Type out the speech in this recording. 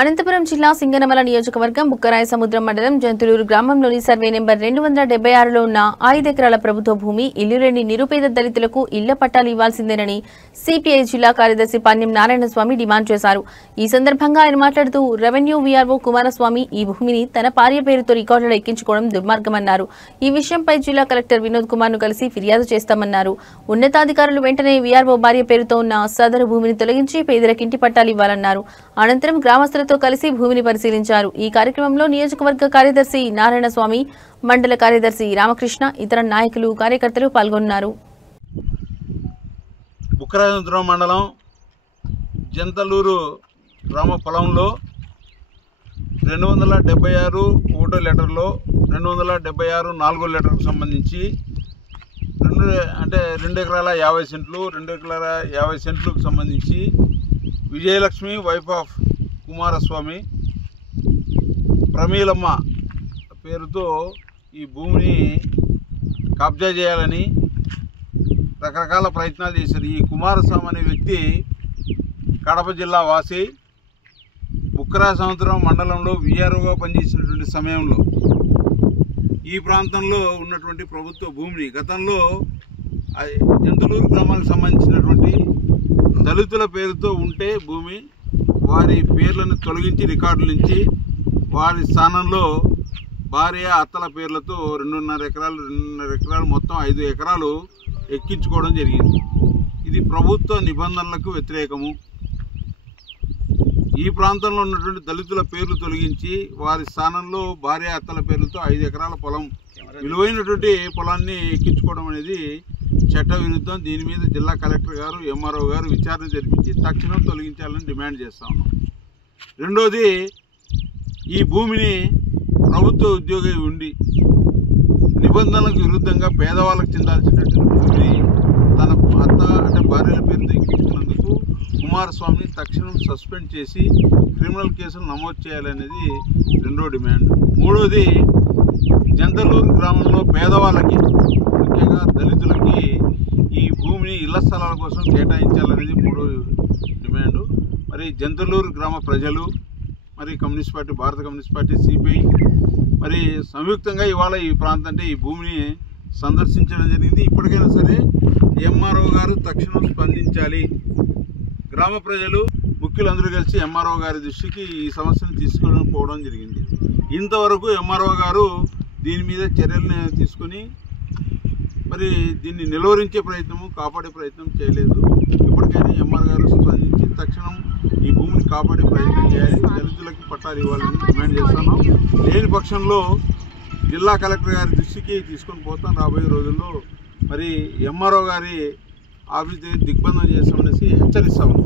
అనంతపురం జిల్లా సింగనమల నియోజకవర్గం బుక్కరాయ సముద్రం మండలం జంతులూరు గ్రామంలోని సర్వే నెంబర్ 276లో ఉన్న 5 ఎకరాల ప్రభుత్వ భూమి ఇల్లులేని నిరుపేద దళితులకు ఇళ్ల పట్టాలు ఇవ్వాల్సిందేనని సిపిఐ జిల్లా కార్యదర్శి పన్యం నారాయణస్వామి డిమాండ్ చేశారు. ఈ సందర్భంగా ఆయన మాట్లాడుతూ రెవెన్యూ వీఆర్ఓ కుమారస్వామి ఈ భూమిని తన భార్య పేరుతో రికార్డులో ఎక్కించుకోవడం దుర్మార్గమన్నారు. ఈ విషయంపై జిల్లా కలెక్టర్ వినోద్ కుమార్ ను కలిసి ఫిర్యాదు చేస్తామన్నారు. ఉన్నతాధికారులు వెంటనే వీఆర్ఓ భార్య పేరుతో ఉన్న సదరు భూమిని తొలగించి పేదలకు ఇంటి పట్టాలు ఇవ్వాలన్నారు. అనంతరం గ్రామస్తులతో కలిసి భూమిని పరిశీలించారు. ఈ కార్యక్రమంలో నియోజకవర్గ కార్యదర్శి నారాయణస్వామి, మండల కార్యదర్శి రామకృష్ణ, ఇతర నాయకులు, కార్యకర్తలు పాల్గొన్నారు. బుక్కరాయ మండలం జంతలూరు గ్రామ పొలంలో 276 ఒకటో లెటర్లో 276 నాలుగో లెటర్కు సంబంధించి 2 ఎకరాల 50 సెంట్లు 2 ఎకరాల 50 సెంట్లకు సంబంధించి విజయలక్ష్మి వైఫ్ ఆఫ్ కుమారస్వామి ప్రమీలమ్మ పేరుతో ఈ భూమిని కబ్జా చేయాలని రకరకాల ప్రయత్నాలు చేశారు. ఈ కుమారస్వామి అనే వ్యక్తి కడప జిల్లా వాసి, బుక్కరాయ సముద్రం మండలంలో వీఆర్ఓగా పనిచేసినటువంటి సమయంలో ఈ ప్రాంతంలో ఉన్నటువంటి ప్రభుత్వ భూమిని గతంలో జంతులూరు గ్రామానికి సంబంధించినటువంటి దళితుల పేరుతో ఉంటే భూమి వారి పేర్లను తొలగించి రికార్డుల నుంచి వారి స్థానంలో భార్య అత్తల పేర్లతో 2.5 ఎకరాలు మొత్తం 5 ఎకరాలు ఎక్కించుకోవడం జరిగింది. ఇది ప్రభుత్వ నిబంధనలకు వ్యతిరేకము. ఈ ప్రాంతంలో ఉన్నటువంటి దళితుల పేర్లు తొలగించి వారి స్థానంలో భార్య అత్తల పేర్లతో 5 ఎకరాల పొలం, విలువైనటువంటి పొలాన్ని ఎక్కించుకోవడం అనేది చట్ట విరుద్ధం. దీని మీద జిల్లా కలెక్టర్ గారు, ఎంఆర్ఓ గారు విచారణ జరిపించి తక్షణం తొలగించాలని డిమాండ్ చేస్తా ఉన్నాం. రెండోది, ఈ భూమిని ప్రభుత్వ ఉద్యోగి ఉండి నిబంధనలకు విరుద్ధంగా పేదవాళ్ళకు చెందాల్సినటువంటి భూమిని తన అత్త భార్యల పేరుతో ఎక్కించుకున్నందుకు కుమారస్వామిని తక్షణం సస్పెండ్ చేసి క్రిమినల్ కేసులు నమోదు చేయాలనేది రెండో డిమాండ్. మూడోది, జంతలూరు గ్రామంలో పేదవాళ్ళకి, ముఖ్యంగా దళితులకి ఈ భూమిని ఇళ్ల స్థలాల కోసం కేటాయించాలనేది మూడో డిమాండు. మరి జంతలూరు గ్రామ ప్రజలు, మరి కమ్యూనిస్ట్ పార్టీ, భారత కమ్యూనిస్ట్ పార్టీ, సిపిఐ మరి సంయుక్తంగా ఇవాళ ఈ ప్రాంతం ఈ భూమిని సందర్శించడం జరిగింది. ఇప్పటికైనా సరే ఎంఆర్ఓ గారు తక్షణం స్పందించాలి. గ్రామ ప్రజలు, ముఖ్యులందరూ కలిసి ఎంఆర్ఓ గారి దృష్టికి ఈ సమస్యను తీసుకొని పోవడం జరిగింది. ఇంతవరకు ఎంఆర్ఓ గారు దీని మీద చర్యలను తీసుకొని మరి దీన్ని నిలువరించే ప్రయత్నము, కాపాడే ప్రయత్నం చేయలేదు. ఇప్పటికైనా ఎంఆర్ గారు స్పందించి తక్షణం ఈ భూమిని కాపాడే ప్రయత్నం చేయాలి, దళితులకి పట్టాలు ఇవ్వాలని డిమాండ్ చేస్తున్నాం. లేని పక్షంలో జిల్లా కలెక్టర్ గారి దృష్టికి తీసుకొని పోతాం. రాబోయే రోజుల్లో మరి ఎంఆర్ఓ గారి ఆఫీస్ దగ్గర దిగ్బంధం చేస్తామనేసి హెచ్చరిస్తాము.